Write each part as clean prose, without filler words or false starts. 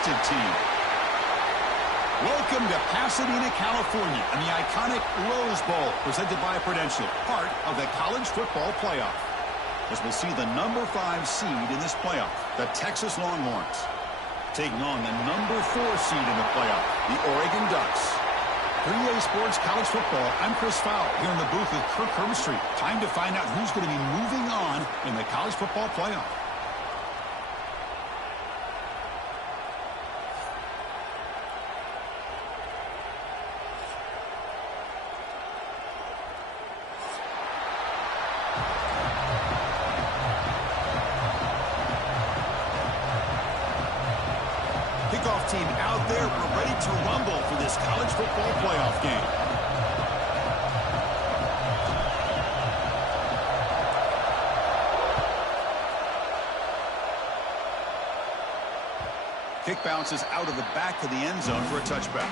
tested team. Welcome to Pasadena, California, and the iconic Rose Bowl, presented by Prudential, part of the college football playoff. As we'll see the number 5 seed in this playoff, the Texas Longhorns, taking on the number 4 seed in the playoff, the Oregon Ducks. 3A Sports College Football, I'm Chris Fowle, here in the booth with Kirk Herbstreit. Time to find out who's going to be moving on in the college football playoff. Kickoff team out there. We're ready to rumble for this college football playoff game. Kick bounces out of the back of the end zone for a touchback.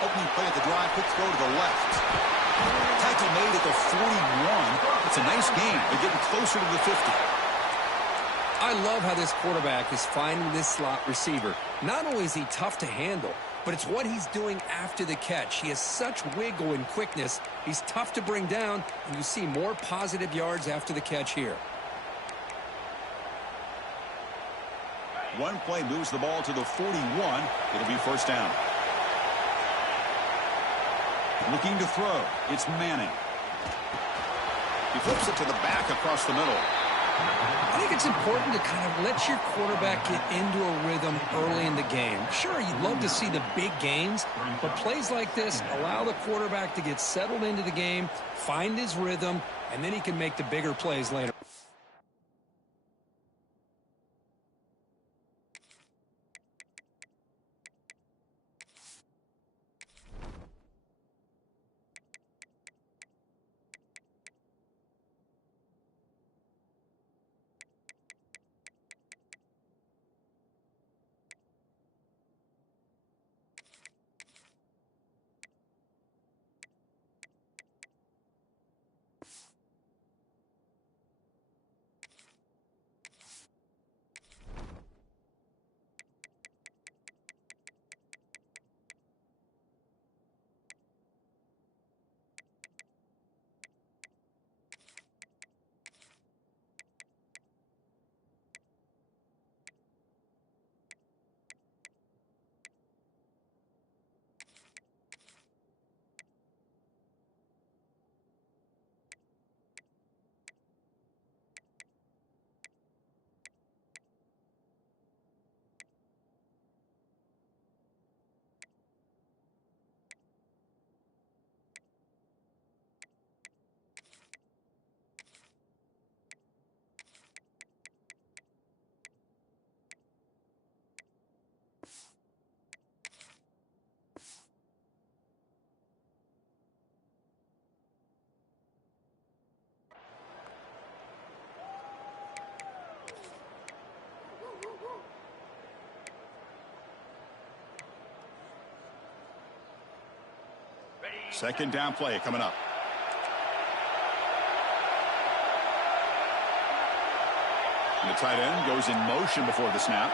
Opening play at the drive, quick throw to the left. Tackle made at the 41. It's a nice gain. They're getting closer to the 50. I love how this quarterback is finding this slot receiver. Not only is he tough to handle, but it's what he's doing after the catch. He has such wiggle and quickness. He's tough to bring down, and you see more positive yards after the catch here. One play moves the ball to the 41. It'll be first down. Looking to throw. It's Manning. He flips it to the back across the middle. I think it's important to kind of let your quarterback get into a rhythm early in the game. Sure, you'd love to see the big gains, but plays like this allow the quarterback to get settled into the game, find his rhythm, and then he can make the bigger plays later. Second down play coming up. And the tight end goes in motion before the snap.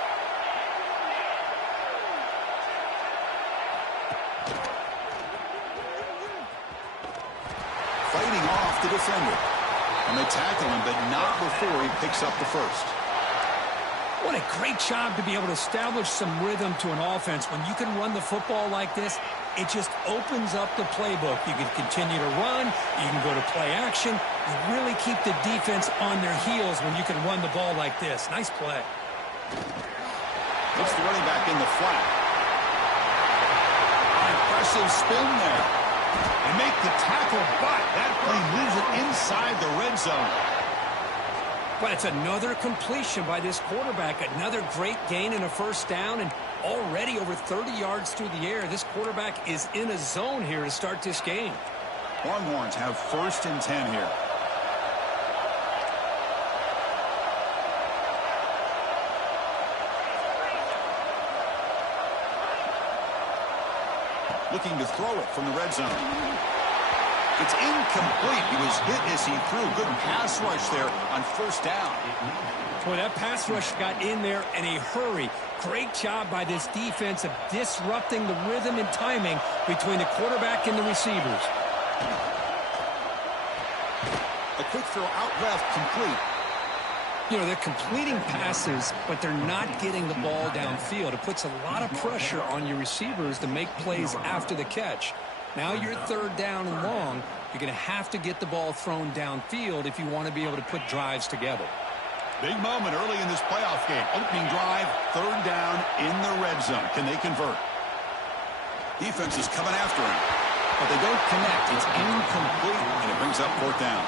Fighting off the defender. And they tackle him, but not before he picks up the first. What a great job to be able to establish some rhythm to an offense. When you can run the football like this, it just opens up the playbook. You can continue to run. You can go to play action. You really keep the defense on their heels when you can run the ball like this. Nice play. Puts the running back in the flat. Impressive spin there. They make the tackle, but that play moves it inside the red zone. Well, it's another completion by this quarterback. Another great gain and a first down, and already over 30 yards through the air. This quarterback is in a zone here to start this game. Longhorns have 1st and 10 here. Looking to throw it from the red zone. It's incomplete. He was hit as he threw. Good pass rush there on 1st down. Boy, that pass rush got in there in a hurry. Great job by this defense of disrupting the rhythm and timing between the quarterback and the receivers. A quick throw out left, complete. You know, they're completing passes, but they're not getting the ball downfield. It puts a lot of pressure on your receivers to make plays after the catch. Now you're 3rd down and long. You're going to have to get the ball thrown downfield if you want to be able to put drives together. Big moment early in this playoff game. Opening drive, 3rd down in the red zone. Can they convert? Defense is coming after him, but they don't connect. It's incomplete, and it brings up 4th down.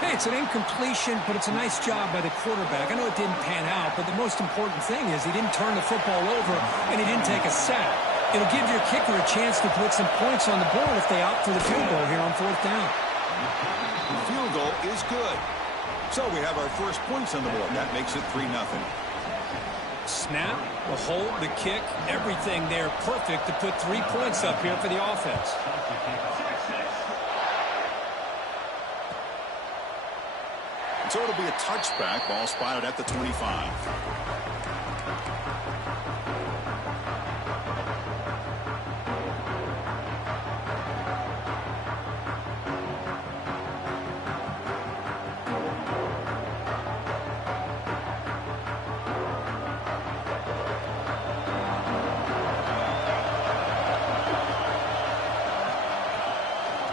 Hey, it's an incompletion, but it's a nice job by the quarterback. I know it didn't pan out, but the most important thing is he didn't turn the football over, and he didn't take a sack. It'll give your kicker a chance to put some points on the board if they opt for the field goal here on 4th down. The field goal is good. So we have our first points on the board. That makes it 3-0. Snap, the hold, the kick, everything there perfect to put 3 points up here for the offense. So it'll be a touchback. Ball spotted at the 25.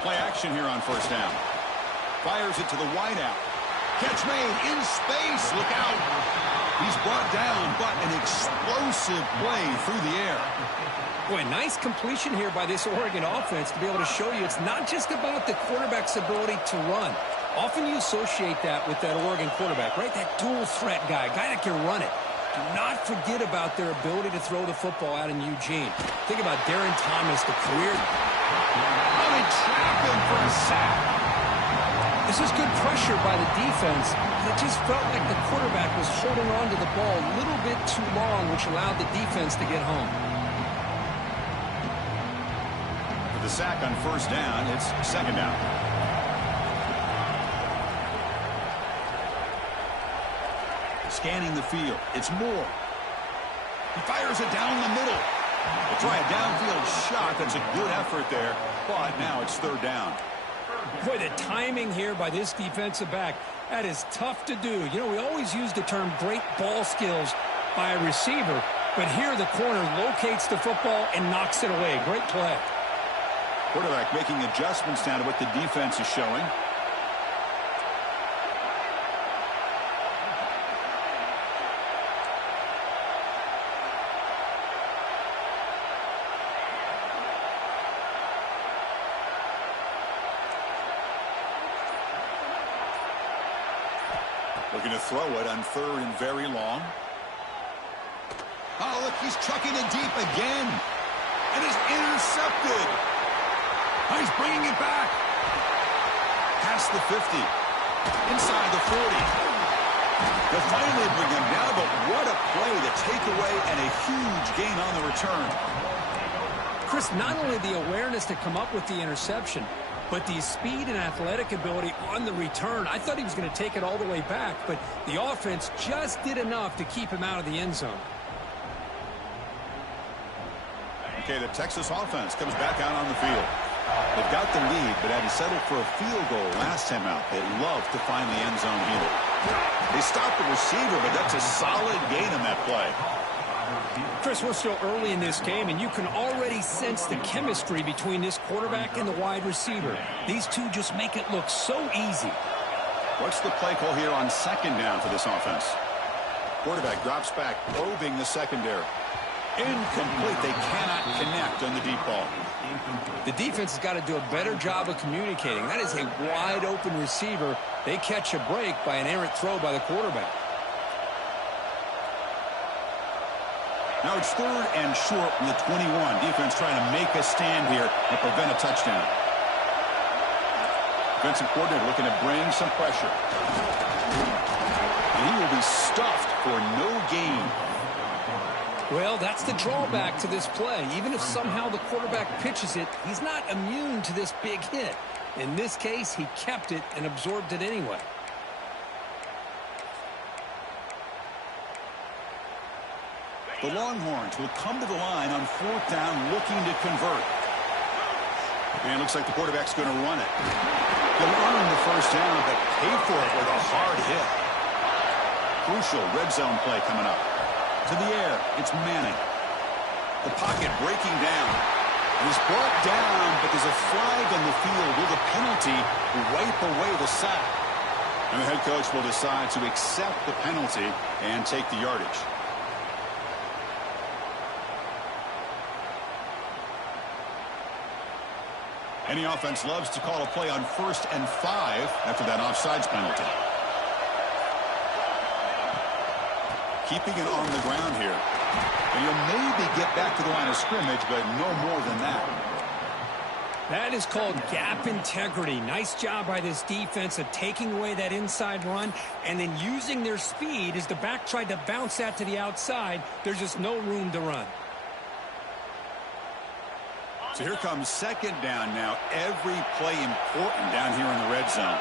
Play action here on 1st down. Fires it to the wideout. Catch made in space. Look out. He's brought down, but an explosive play through the air. Boy, nice completion here by this Oregon offense to be able to show you it's not just about the quarterback's ability to run. Often you associate that with that Oregon quarterback, right? That dual threat guy that can run it. Do not forget about their ability to throw the football out in Eugene. Think about Darren Thomas, the career. Oh, they trap him for a sack. This is good pressure by the defense. It just felt like the quarterback was holding on to the ball a little bit too long, which allowed the defense to get home. For the sack on 1st down, it's 2nd down. Scanning the field. It's Moore. He fires it down the middle. They try a downfield shot. That's a good effort there, but now it's 3rd down. Boy, the timing here by this defensive back, that is tough to do. You know, we always use the term great ball skills by a receiver, but here the corner locates the football and knocks it away. Great play. Quarterback making adjustments now to what the defense is showing. Looking to throw it on 3rd and very long. Oh, look, he's chucking it deep again. And it's intercepted. Oh, he's bringing it back. Past the 50. Inside the 40. They'll finally bring him down, but what a play, the takeaway, and a huge gain on the return. Chris, not only the awareness to come up with the interception, but the speed and athletic ability on the return. I thought he was going to take it all the way back, but the offense just did enough to keep him out of the end zone. Okay, the Texas offense comes back out on the field. They've got the lead, but had to settle for a field goal last time out. They love to find the end zone here. They stopped the receiver, but that's a solid gain on that play. Chris, we're still early in this game, and you can already sense the chemistry between this quarterback and the wide receiver. These two just make it look so easy. What's the play call here on 2nd down for this offense? Quarterback drops back, probing the secondary. Incomplete. They cannot connect on the deep ball. The defense has got to do a better job of communicating. That is a wide-open receiver. They catch a break by an errant throw by the quarterback. Now it's 3rd and short from the 21. Defense trying to make a stand here and prevent a touchdown. Defensive coordinator looking to bring some pressure. And he will be stuffed for no gain. Well, that's the drawback to this play. Even if somehow the quarterback pitches it, he's not immune to this big hit. In this case, he kept it and absorbed it anyway. The Longhorns will come to the line on 4th down looking to convert. And it looks like the quarterback's going to run it. He'll earn the first down, but pay for it with a hard hit. Crucial red zone play coming up. To the air, it's Manning. The pocket breaking down. He's brought down, but there's a flag on the field. Will the penalty wipe away the sack? And the head coach will decide to accept the penalty and take the yardage. Any offense loves to call a play on 1st and 5 after that offsides penalty. Keeping it on the ground here. And you'll maybe get back to the line of scrimmage, but no more than that. That is called gap integrity. Nice job by this defense of taking away that inside run and then using their speed as the back tried to bounce that to the outside. There's just no room to run. So here comes 2nd down now. Every play important down here in the red zone.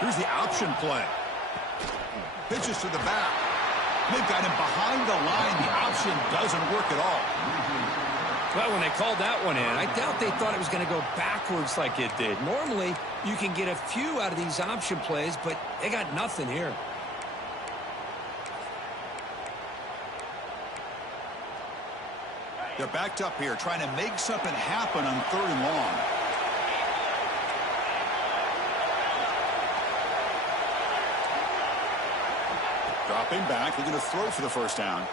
Here's the option play. Pitches to the back. They've got him behind the line. The option doesn't work at all. Well, when they called that one in, I doubt they thought it was going to go backwards like it did. Normally, you can get a few out of these option plays, but they got nothing here. They're backed up here, trying to make something happen on 3rd and long. Dropping back, they're going to throw for the first down.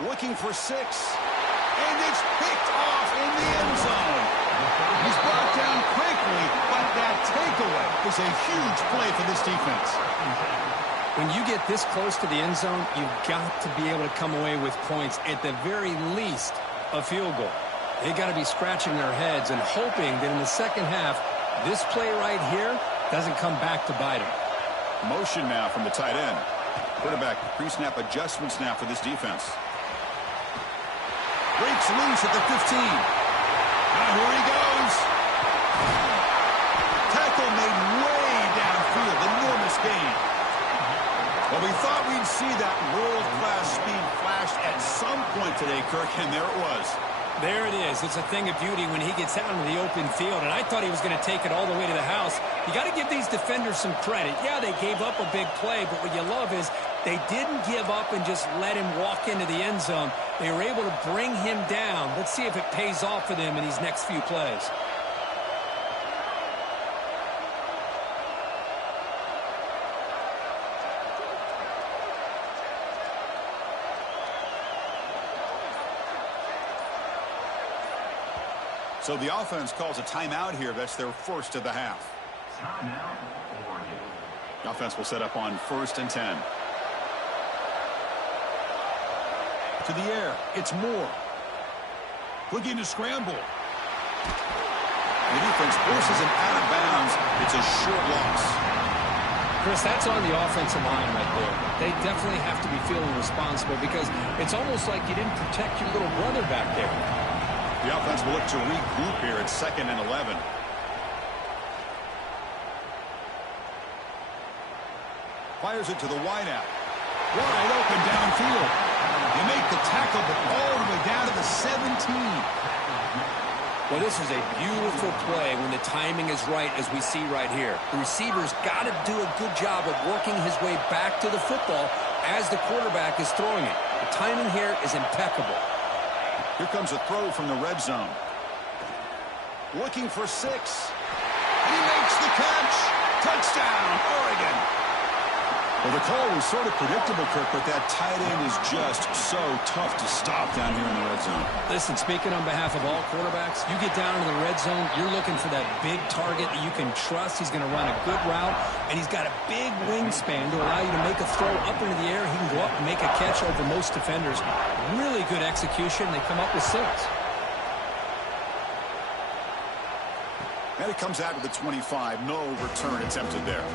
Looking for 6. And it's picked off in the end zone. He's brought down quickly, but that takeaway is a huge play for this defense. When you get this close to the end zone, you've got to be able to come away with points, at the very least a field goal. They got to be scratching their heads and hoping that in the second half, this play right here doesn't come back to bite them. Motion now from the tight end. Quarterback pre-snap adjustments now for this defense. Breaks loose at the 15. Now here he goes. Tackle made way downfield. Enormous gain. Well, we thought we'd see that world-class speed flash at some point today, Kirk, and there it was. There it is. It's a thing of beauty when he gets out into the open field, and I thought he was going to take it all the way to the house. You got to give these defenders some credit. Yeah, they gave up a big play, but what you love is they didn't give up and just let him walk into the end zone. They were able to bring him down. Let's see if it pays off for them in these next few plays. So the offense calls a timeout here. That's their first of the half. The offense will set up on 1st and 10. To the air, it's Moore. Looking to scramble. The defense forces him out of bounds. It's a short loss. Chris, that's on the offensive line right there. They definitely have to be feeling responsible because it's almost like you didn't protect your little brother back there. The offense will look to regroup here at 2nd and 11. Fires it to the wideout. Wide open downfield. They make the tackle, but all the way down to the 17. Well, this is a beautiful play when the timing is right, as we see right here. The receiver's got to do a good job of working his way back to the football as the quarterback is throwing it. The timing here is impeccable. Here comes a throw from the red zone. Looking for 6. He makes the catch. Touchdown, Oregon. Well, the call was sort of predictable, Kirk, but that tight end is just so tough to stop down here in the red zone. Listen, speaking on behalf of all quarterbacks, you get down into the red zone, you're looking for that big target that you can trust. He's going to run a good route, and he's got a big wingspan to allow you to make a throw up into the air. He can go up and make a catch over most defenders. Really good execution. They come up with 6. And it comes out to the 25. No return attempted there.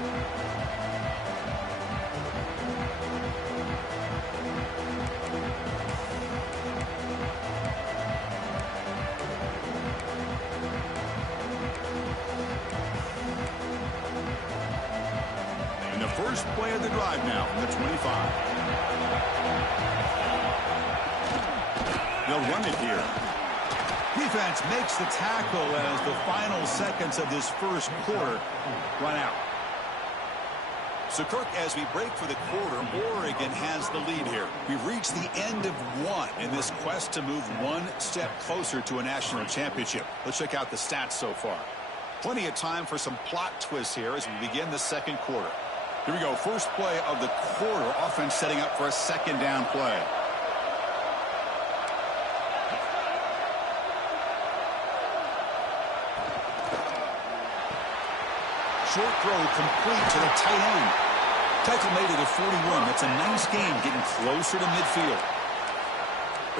First play of the drive now from the 25. They'll run it here. Defense makes the tackle as the final seconds of this first quarter run out. So, Kirk, as we break for the quarter, Oregon has the lead here. We've reached the end of one in this quest to move one step closer to a national championship. Let's check out the stats so far. Plenty of time for some plot twists here as we begin the second quarter. Here we go. First play of the quarter. Offense setting up for a second down play. Short throw complete to the tight end. Tackle made at the 41. That's a nice gain, getting closer to midfield.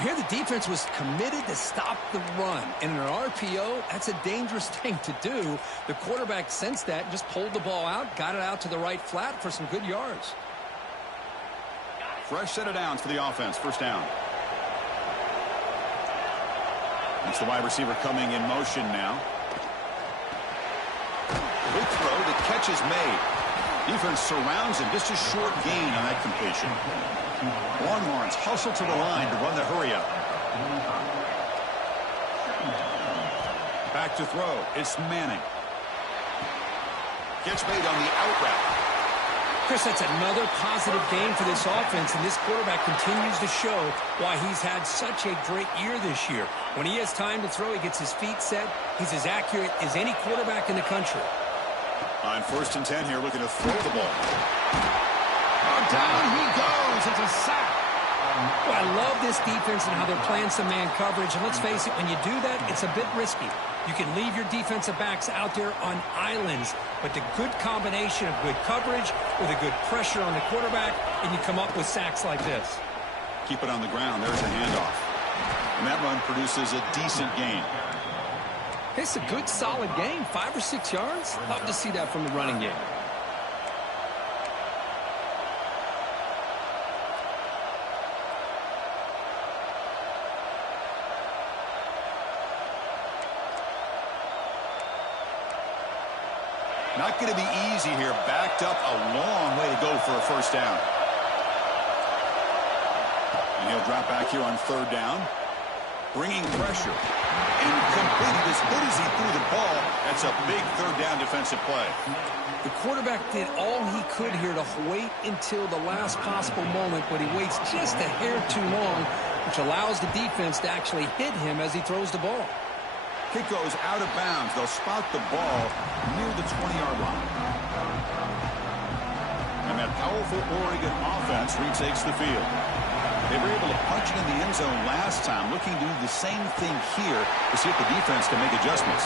Here the defense was committed to stop the run. And in an RPO, that's a dangerous thing to do. The quarterback sensed that and just pulled the ball out, got it out to the right flat for some good yards. Fresh set of downs for the offense. First down. It's the wide receiver coming in motion now. Good throw. The catch is made. Defense surrounds him. Just a short gain on that completion. Longhorns hustle to the line to run the hurry up. Back to throw. It's Manning. Catch made on the out route. Chris, that's another positive game for this offense, and this quarterback continues to show why he's had such a great year this year. When he has time to throw, he gets his feet set. He's as accurate as any quarterback in the country. On 1st and 10 here, looking to throw the ball. Down he goes. It's a sack. Well, I love this defense and how they're playing some man coverage. And let's face it, when you do that, it's a bit risky. You can leave your defensive backs out there on islands, but the good combination of good coverage with a good pressure on the quarterback, and you come up with sacks like this. Keep it on the ground. There's the handoff. And that run produces a decent gain. It's a good, solid game. 5 or 6 yards. Love to see that from the running game. Not going to be easy here. Backed up a long way to go for a first down. And he'll drop back here on 3rd down. Bringing pressure. Incomplete. As good as he threw the ball, that's a big 3rd down defensive play. The quarterback did all he could here to wait until the last possible moment, but he waits just a hair too long, which allows the defense to actually hit him as he throws the ball. Kick goes out of bounds. They'll spot the ball near the 20-yard line. And that powerful Oregon offense retakes the field. They were able to punch it in the end zone last time, looking to do the same thing here to see if the defense can make adjustments.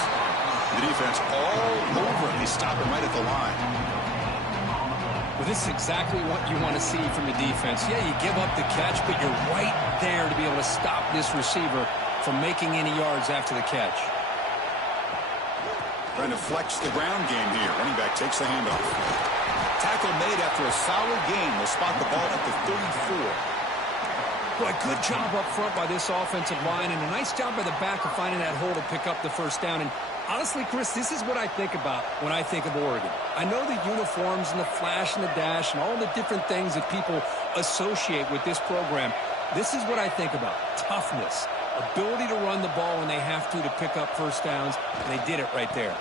The defense all over it. They stop him right at the line. Well, this is exactly what you want to see from the defense. Yeah, you give up the catch, but you're right there to be able to stop this receiver from making any yards after the catch. Trying to flex the ground game here. Running back takes the handoff. Tackle made after a solid gain. They'll spot the ball at the 34. Boy, good job up front by this offensive line, and a nice job by the back of finding that hole to pick up the first down. And honestly, Chris, this is what I think about when I think of Oregon. I know the uniforms and the flash and the dash and all the different things that people associate with this program. This is what I think about. Toughness. Ability to run the ball when they have to pick up first downs, and they did it right there.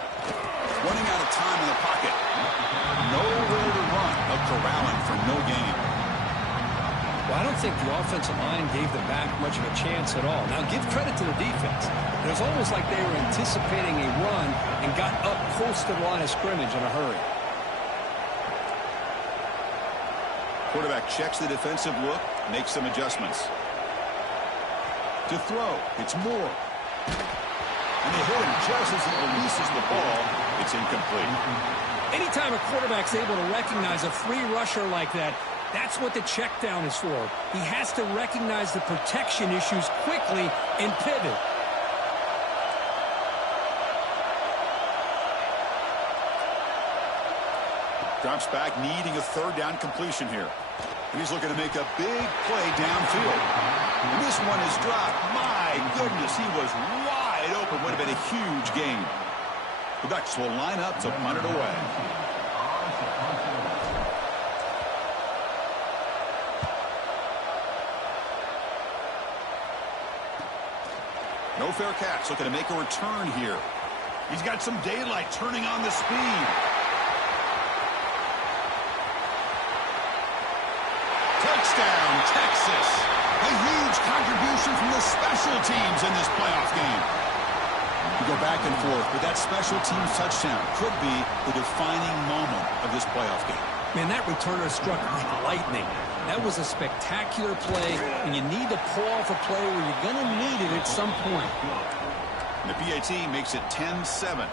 Running out of time in the pocket. Nowhere to run. A corralling for no gain. Well, I don't think the offensive line gave the back much of a chance at all. Now, give credit to the defense. It was almost like they were anticipating a run and got up close to the line of scrimmage in a hurry. Quarterback checks the defensive look, makes some adjustments. To throw, it's Moore. And they hit him just as he releases the ball. It's incomplete. Anytime a quarterback's able to recognize a free rusher like that, that's what the check down is for. He has to recognize the protection issues quickly and pivot. Drops back, needing a third down completion here. He's looking to make a big play downfield. This one is dropped. My goodness, he was wide open. Would have been a huge gain. The Ducks will line up to punt it away. No fair catch. Looking to make a return here. He's got some daylight, turning on the speed. Touchdown, Texas. A huge contribution from the special teams in this playoff game. We go back and forth, but that special teams touchdown could be the defining moment of this playoff game. Man, that returner struck like lightning. That was a spectacular play, and you need to pull off a play where you're going to need it at some point. And the PAT makes it 10-7.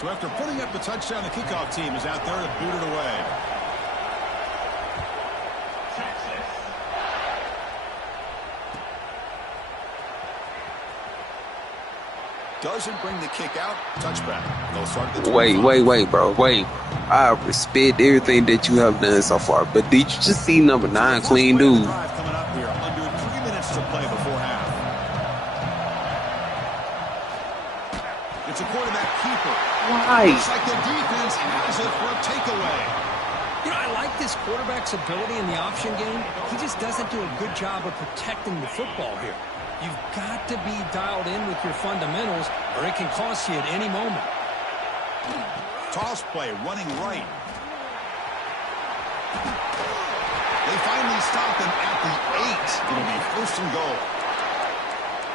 So after putting up the touchdown, the kickoff team is out there to boot it away. Doesn't bring the kick out. Touchback. They'll start at the 25. Wait, bro. Wait. I respect everything that you have done so far, but did you just see number 9 clean dude? Coming up here, under 3 minutes to play before half. It's a quarterback keeper. Why? Looks like the defense has it for a takeaway. You know, I like this quarterback's ability in the option game. He just doesn't do a good job of protecting the football here. You've got to be dialed in with your fundamentals, or it can cost you at any moment. Toss play, running right. They finally stop him at the 8. It'll be first and goal.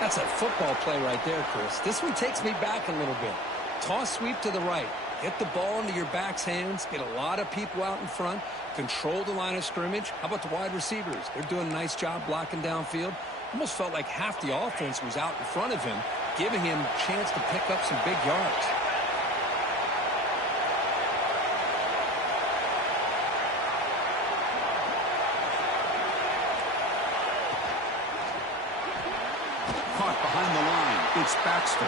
That's a football play right there, Chris. This one takes me back a little bit. Toss sweep to the right. Get the ball into your back's hands. Get a lot of people out in front. Control the line of scrimmage. How about the wide receivers? They're doing a nice job blocking downfield. Almost felt like half the offense was out in front of him, giving him a chance to pick up some big yards. Caught behind the line. It's Baxter.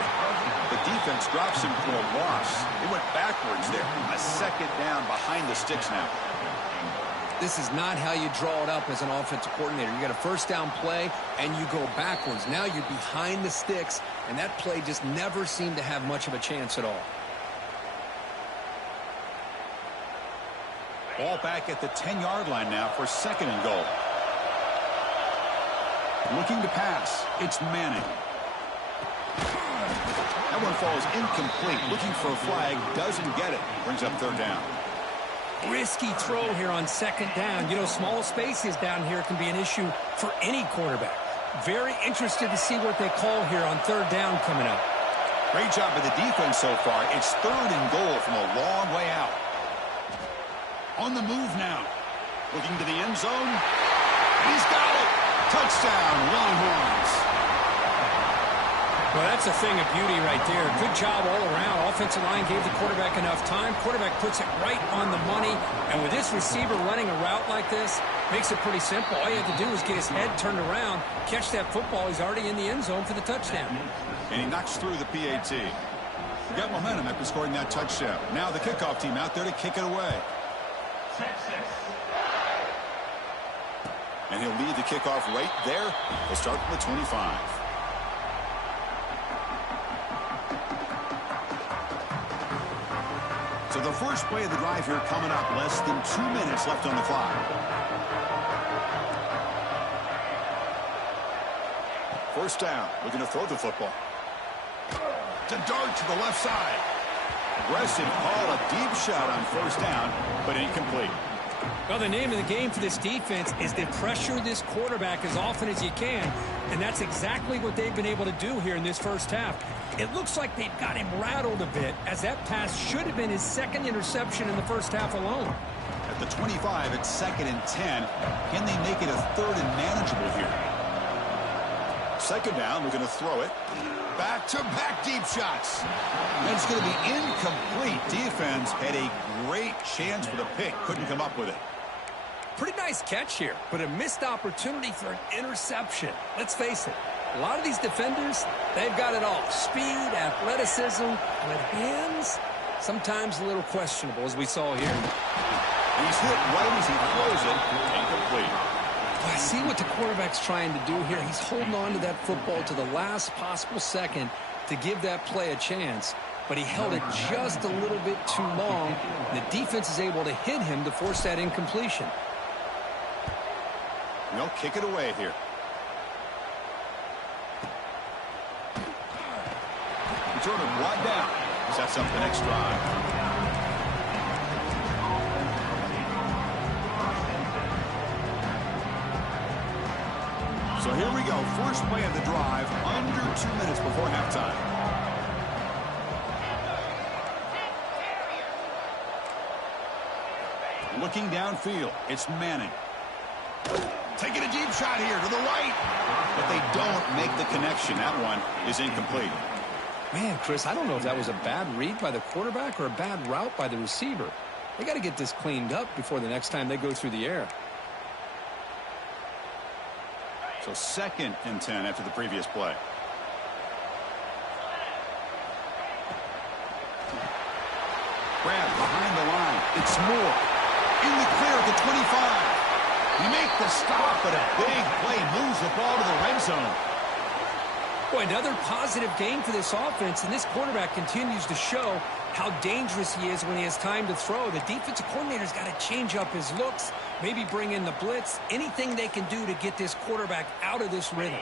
The defense drops him for a loss. It went backwards there. A second down behind the sticks now. This is not how you draw it up as an offensive coordinator. You got a first down play, and you go backwards. Now you're behind the sticks, and that play just never seemed to have much of a chance at all. Ball back at the 10-yard line now for second and goal. Looking to pass. It's Manning. That one falls incomplete. Looking for a flag. Doesn't get it. Brings up third down. Risky throw here on second down. You know, small spaces down here can be an issue for any quarterback. Very interested to see what they call here on third down coming up. Great job by the defense so far. It's third and goal from a long way out. On the move now. Looking to the end zone. He's got it. Touchdown, Longhorns. Well, that's a thing of beauty right there. Good job all around. Offensive line gave the quarterback enough time. Quarterback puts it right on the money. And with this receiver running a route like this, makes it pretty simple. All you have to do is get his head turned around, catch that football. He's already in the end zone for the touchdown. And he knocks through the PAT. He got momentum after scoring that touchdown. Now the kickoff team out there to kick it away. And he'll lead the kickoff right there. He'll start from the 25. So the first play of the drive here coming up. Less than 2 minutes left on the clock. First down. Looking to throw the football. To dart to the left side. Aggressive call. A deep shot on first down, but incomplete. Well, the name of the game for this defense is to pressure this quarterback as often as you can, and that's exactly what they've been able to do here in this first half. It looks like they've got him rattled a bit, as that pass should have been his second interception in the first half alone. At the 25, it's 2nd and 10. Can they make it a 3rd and manageable here? 2nd down, we're going to throw it. Back-to-back deep shots. And it's going to be incomplete. Defense had a great chance for the pick. Couldn't come up with it. Pretty nice catch here, but a missed opportunity for an interception. Let's face it, a lot of these defenders, they've got it all. Speed, athleticism, but hands, sometimes a little questionable, as we saw here. He's hit right as he throws it. Incomplete. I see what the quarterback's trying to do here. He's holding on to that football to the last possible second to give that play a chance, but he held it just a little bit too long. The defense is able to hit him to force that incompletion. They'll kick it away here. Return it brought down. Sets up the next drive. So here we go. First play of the drive. Under 2 minutes before halftime. Looking downfield. It's Manning. Taking a deep shot here to the right. But they don't make the connection. That one is incomplete. Man, Chris, I don't know if that was a bad read by the quarterback or a bad route by the receiver. They got to get this cleaned up before the next time they go through the air. So 2nd and 10 after the previous play. Grab behind the line. It's Moore. In the clear at the 25. You make the stop, but a big play moves the ball to the red zone. Boy, another positive game for this offense, and this quarterback continues to show how dangerous he is when he has time to throw. The defensive coordinator's got to change up his looks, maybe bring in the blitz, anything they can do to get this quarterback out of this rhythm.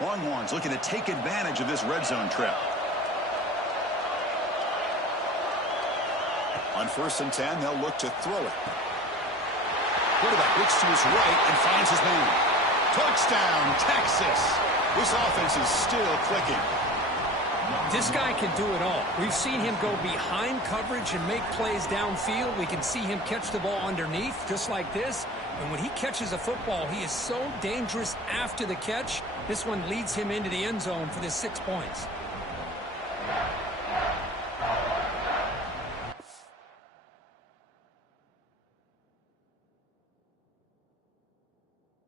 Longhorns looking to take advantage of this red zone trip. On 1st and 10, they'll look to throw it. Quarterback looks to his right and finds his man. Touchdown, Texas. This offense is still clicking. This guy can do it all. We've seen him go behind coverage and make plays downfield. We can see him catch the ball underneath, just like this. And when he catches a football, he is so dangerous after the catch. This one leads him into the end zone for the 6 points.